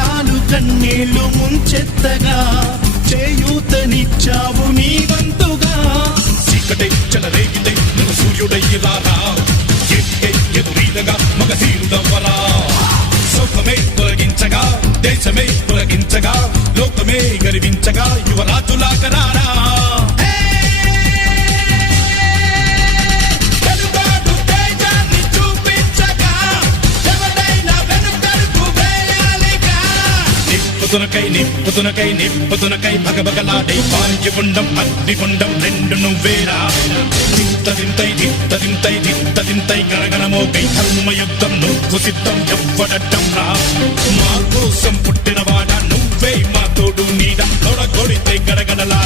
కష్టాలు కన్నీళ్లు ముంచెత్తగా చేయూతనిచ్చావు నీ వంతుగా. చీకటే చెలరేగితే నువ్వు సూర్యుడై రారా, ఎదుటే ఎదురీదగా మగధీరుడవ్వరా. సౌఖమే తొలగించగా దేశమే తొలగించగా లోకమే గర్వించగా యువరాజులాగా రారా. నిప్పుతునకై నిప్పుతునకై భగభగలాడే పాండ్యగుండం అగ్నిగుండం రెండు నువ్వేరా. దింతై గణగణమోకై ధర్మయుద్ధం నువ్వు సిద్ధం ఎవ్వడట్టం రా. మా కోసం పుట్టినవాడా నువ్వే మా తోడు నీడ తొడగొడితే గడగడలా